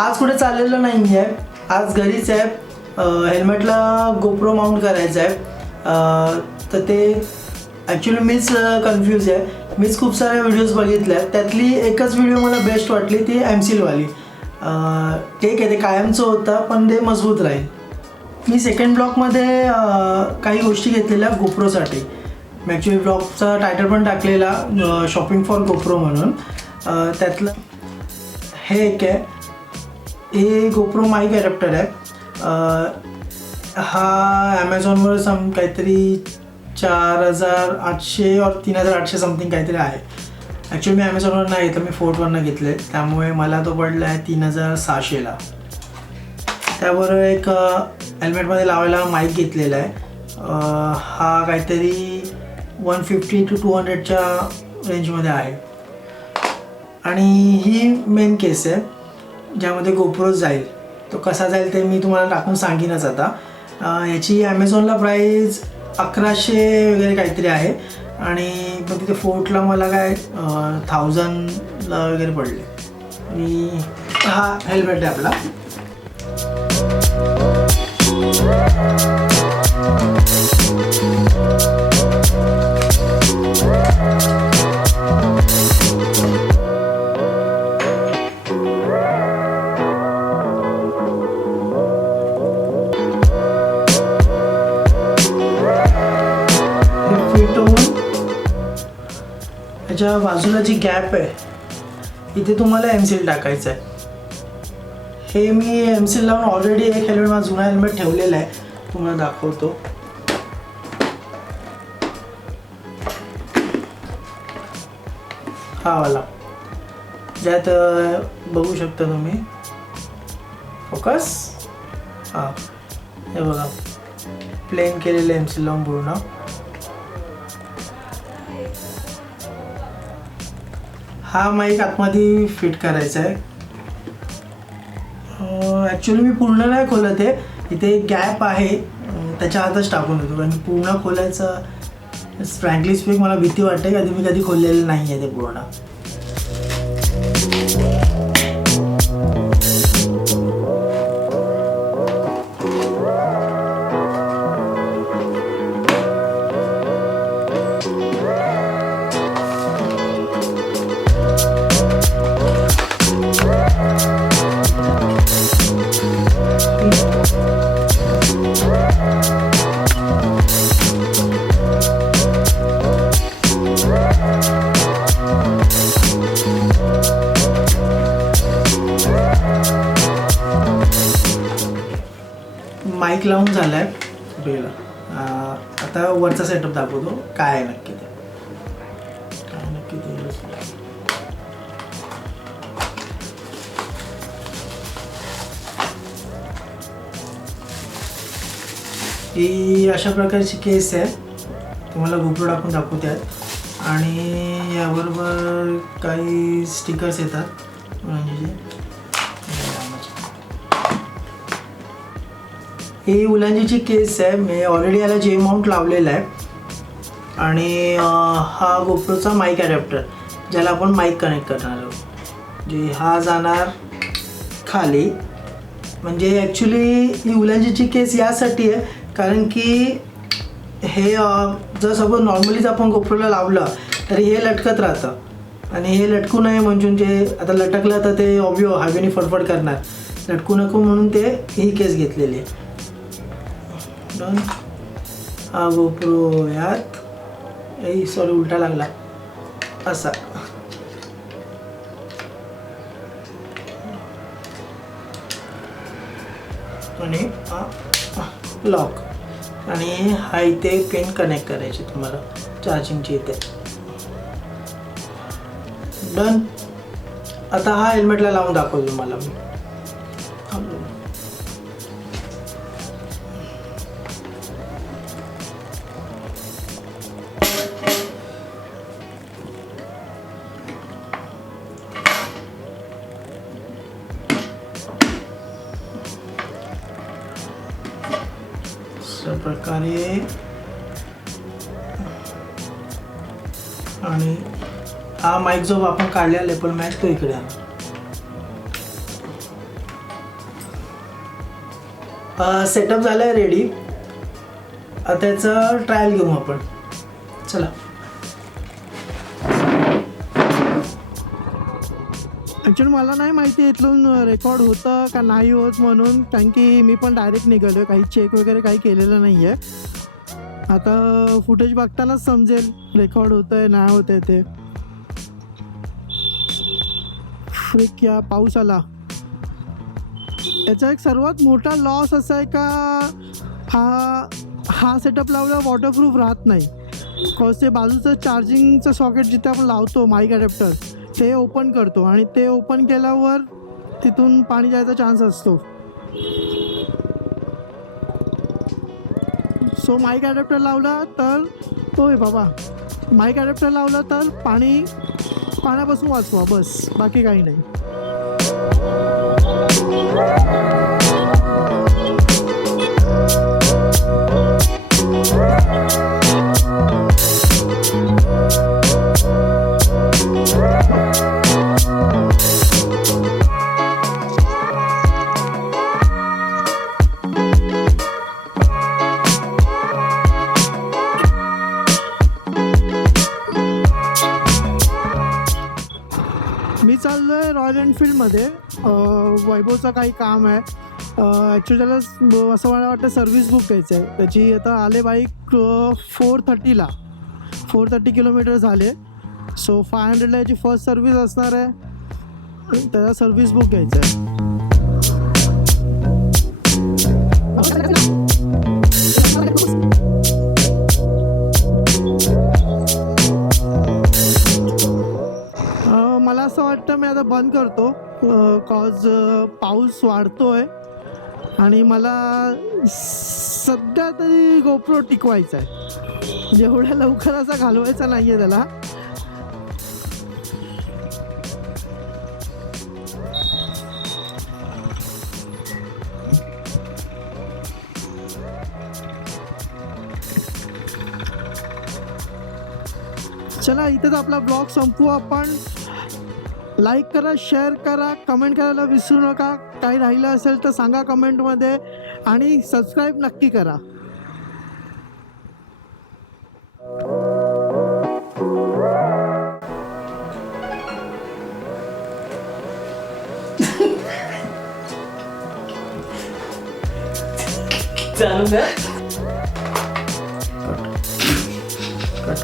आज कुठे चाललेलं नाही आहे, आज घरीच आहे. हेल्मेटला गोप्रो माउंट करायचं आहे. तर ते ॲक्च्युली मीच कन्फ्यूज आहे. मीच खूप साऱ्या व्हिडिओज बघितल्या आहेत, त्यातली एकच व्हिडिओ मला बेस्ट वाटली, ती एमसीलवाली. ठीक आहे, ते कायमचं होतं पण ते मजबूत राहील. मी सेकंड ब्लॉगमध्ये काही गोष्टी घेतलेल्या गोप्रोसाठी. मी ॲक्च्युली ब्लॉगचा टायटल पण टाकलेला शॉपिंग फॉर गोप्रो म्हणून. त्यातलं हे एक आहे, हे गोप्रो माईक ॲडॅप्टर आहे. हा ॲमेझॉनवर काहीतरी 4800 और 3800 समथिंग काहीतरी आहे. ॲक्च्युली मी ॲमेझॉनवर नाही घेतलं, मी फोर्टवरनं घेतले, त्यामुळे मला तो पडला आहे 3600ला. त्याबरोबर एक हेल्मेटमध्ये लावायला माईक घेतलेला आहे. हा काहीतरी 150 to 200च्या रेंजमध्ये आहे. आणि ही मेन केस आहे ज्यामध्ये गोप्रो जाईल. तो कसा जाईल ते मी तुम्हाला टाकून सांगीनच आता. याची ॲमेझॉनला प्राईस 1100 वगैरे काहीतरी आहे आणि पण तिथे फोर्टला मला काय 1000ला वगैरे पडले. आणि हा हेल्मेट आहे आपला. त्याच्या बाजूला जी गॅप आहे इथे तुम्हाला एमसील टाकायचं आहे. हे मी एमसील लावून ऑलरेडी एक हेल्मेट, माझा जुना हेल्मेट ठेवलेला आहे, तुम्हाला दाखवतो. हा वाला, ज्यात बघू शकता तुम्ही. फोकस. हां, हे बघा, प्लेन केलेलं एमसील लावून पूर्ण. हा माईक आतमध्ये फिट करायचा आहे. ॲक्च्युली मी पूर्ण नाही खोलत आहे, इथे एक गॅप आहे त्याच्या आतच टाकून देतो, कारण पूर्ण खोलायचं फ्रँकली स्पीक मला भीती वाटते, मी कधी खोललेलं नाही आहे ते पूर्ण. माईक लावून झाला आहे. आता वरचा सेटअप दाखवतो काय आहे नक्की ते. ही अशा प्रकारची केस आहे, तुम्हाला गोप्रो टाकून दाखवते. आणि याबरोबर काही स्टिकर्स येतात म्हणजे ही उलांजीची केस आहे. मी ऑलरेडी याला जे माउंट लावलेला आहे. आणि हा गोप्रोचा माईक ॲडॅप्टर ज्याला आपण माईक कनेक्ट करणार आहोत. जे हा जाणार खाली. म्हणजे ॲक्च्युली ही उलांजीची केस यासाठी आहे कारण की हे जर सपोज नॉर्मलीच आपण गोप्रोला लावलं तर हे लटकत राहतं आणि हे लटकू नये म्हणून ते आता लटकलं तर ते ऑब्विओ हवेने फडफड करणार, लटकू नको म्हणून ते ही केस घेतलेली आहे. हा गोप्रो यात सॉरी उलटा लागला असा. आणि लॉक. आणि हा इथे पिन कनेक्ट करायची तुम्हाला चार्जिंगची इथे. डन. आता हा हेल्मेटला लावून दाखवतो तुम्हाला मी. अशा प्रकारे. आणि हा माईक जो आपण काढलेला लेपल मॅच तो इकडे आहे. सेटअप झालं आहे रेडी. त्याचं ट्रायल घेऊ आपण. चला. ॲक्च्युली मला नाही माहिती इथून रेकॉर्ड होतं का नाही होत म्हणून, कारण की मी पण डायरेक्ट निघालो आहे, काही चेक वगैरे काही केलेलं नाही आहे. आता फुटेज बघतानाच समजेल रेकॉर्ड होतं आहे नाही होत आहे ते. फ्रिक या पाऊस आला. याचा एक सर्वात मोठा लॉस असा आहे का हा सेटअप लावल्यावर वॉटरप्रूफ राहत नाही. कॉज ते बाजूचं चार्जिंगचं सॉकेट जिथे आपण लावतो माईक अडॅप्टर ते ओपन करतो आणि ते ओपन केल्यावर तिथून पाणी जायचा चान्स असतो. सो माईक अडॅप्टर लावला तर होय बाबा, माईक अडॅप्टर लावला तर पाण्यापासून वाचवा बस, बाकी काही नाही. मी चाललो आहे रॉयल एनफील्डमध्ये. वैभवचं काही काम आहे. ॲक्च्युली त्याला असं मला वाटतं सर्व्हिस बुक घ्यायचं आहे त्याची. आता आले बाईक 430 किलोमीटर झाले. सो 500ला याची फर्स्ट सर्व्हिस असणार आहे. त्याला सर्व्हिस बुक घ्यायचं आहे. मला असं वाटतं मी आता बंद करतो कॉज पाऊस वाढतोय आणि मला सध्या तरी गोप्रो टिकवायचा आहे. जेवढ्या लवकर असा घालवायचा नाही आहे त्याला. चला इथेच आपला ब्लॉग संपवू आपण. लाईक करा, शेअर करा, कमेंट करायला विसरू नका. काही राहिलं असेल तर सांगा कमेंटमध्ये आणि सबस्क्राईब नक्की करा. चालू कट.